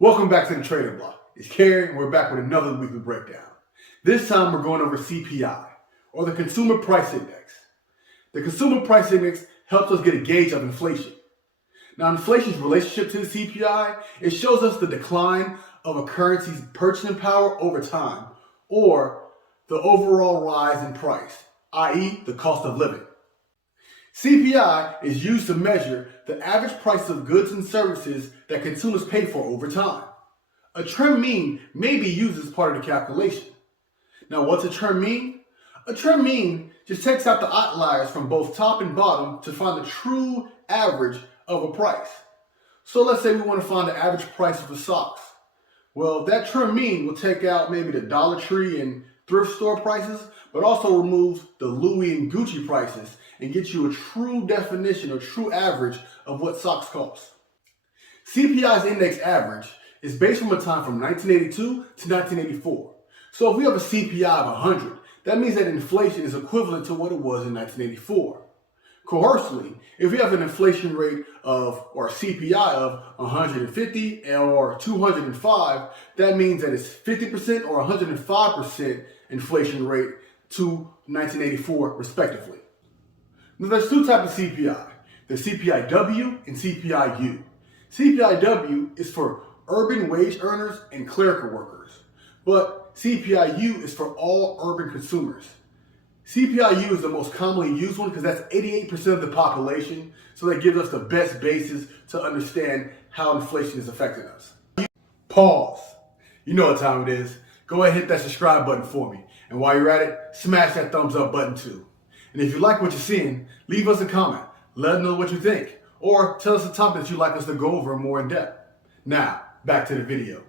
Welcome back to the Trading Block. It's Kerry, and we're back with another weekly breakdown. This time we're going over CPI, or the Consumer Price Index. The Consumer Price Index helps us get a gauge of inflation. Now, inflation's relationship to the CPI, it shows us the decline of a currency's purchasing power over time, or the overall rise in price, i.e. the cost of living. CPI is used to measure the average price of goods and services that consumers pay for over time. A trend mean may be used as part of the calculation. Now, what's a trend mean? A trend mean just takes out the outliers from both top and bottom to find the true average of a price. So let's say we want to find the average price of the socks. Well, that trend mean will take out maybe the Dollar Tree and thrift store prices, but also remove the Louis and Gucci prices and get you a true definition or true average of what socks cost. CPI's index average is based on a time from 1982 to 1984. So if we have a CPI of 100, that means that inflation is equivalent to what it was in 1984. Conversely, if we have an inflation rate of, or CPI of 150 or 205, that means that it's 50% or 105% inflation rate to 1984 respectively. Now there's two types of CPI. There's CPI-W and CPI-U. CPI-W is for urban wage earners and clerical workers, but CPI-U is for all urban consumers. CPI-U is the most commonly used one because that's 88% of the population, so that gives us the best basis to understand how inflation is affecting us. Pause. You know what time it is. Go ahead and hit that subscribe button for me. And while you're at it, smash that thumbs up button too. And if you like what you're seeing, leave us a comment. Let us know what you think. Or tell us a topic that you'd like us to go over more in depth. Now, back to the video.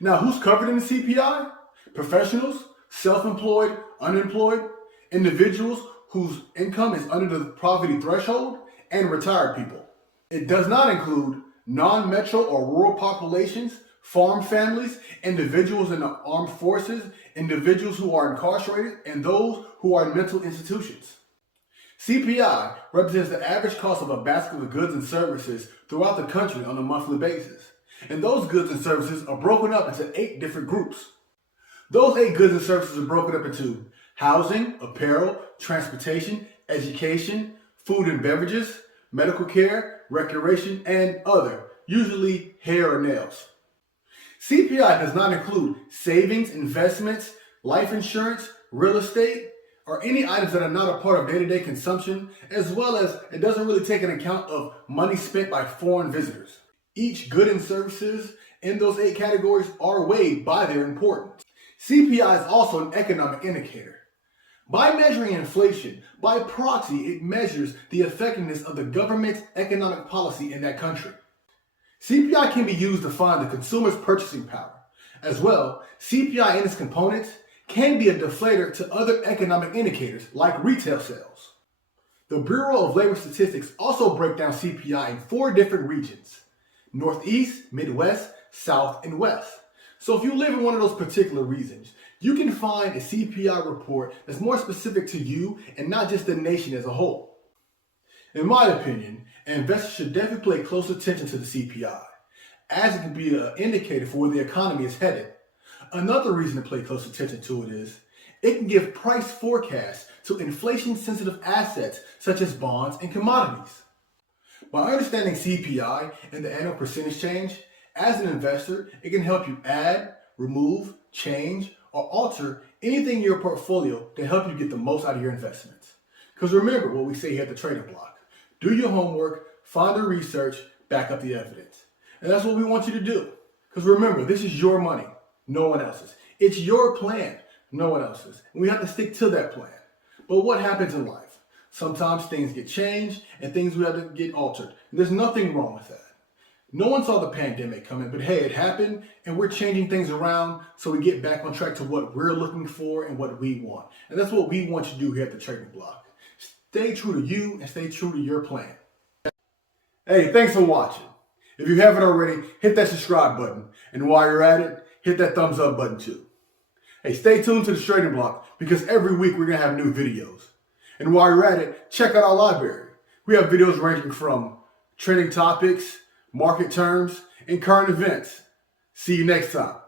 Now, who's covered in the CPI? Professionals, self-employed, unemployed, individuals whose income is under the poverty threshold, and retired people. It does not include non-metro or rural populations, farm families, individuals in the armed forces, individuals who are incarcerated, and those who are in mental institutions. CPI represents the average cost of a basket of goods and services throughout the country on a monthly basis. And those goods and services are broken up into 8 different groups. Those 8 goods and services are broken up into housing, apparel, transportation, education, food and beverages, medical care, recreation, and other, usually hair or nails. CPI does not include savings, investments, life insurance, real estate, or any items that are not a part of day-to-day consumption, as well as it doesn't really take an account of money spent by foreign visitors. Each good and services in those 8 categories are weighed by their importance. CPI is also an economic indicator. By measuring inflation, by proxy, it measures the effectiveness of the government's economic policy in that country. CPI can be used to find the consumer's purchasing power. As well, CPI and its components can be a deflator to other economic indicators like retail sales. The Bureau of Labor Statistics also breaks down CPI in 4 different regions: Northeast, Midwest, South, and West. So if you live in one of those particular regions, you can find a CPI report that's more specific to you and not just the nation as a whole. In my opinion, investors should definitely pay close attention to the CPI, as it can be an indicator for where the economy is headed. Another reason to pay close attention to it is it can give price forecasts to inflation-sensitive assets such as bonds and commodities. By understanding CPI and the annual percentage change, as an investor, it can help you add, remove, change, or alter anything in your portfolio to help you get the most out of your investments. Because remember what we say here at the Trading Block: do your homework, find the research, back up the evidence. And that's what we want you to do. Because remember, this is your money, no one else's. It's your plan, no one else's. And we have to stick to that plan. But what happens in life? Sometimes things get changed and things we have to get altered. And there's nothing wrong with that. No one saw the pandemic coming, but hey, it happened, and we're changing things around so we get back on track to what we're looking for and what we want. And that's what we want you to do here at the Trading Block. Stay true to you and stay true to your plan. Hey, thanks for watching. If you haven't already, hit that subscribe button. And while you're at it, hit that thumbs up button too. Hey, stay tuned to the Trading Block because every week we're going to have new videos. And while you're at it, check out our library. We have videos ranging from trending topics, market terms, and current events. See you next time.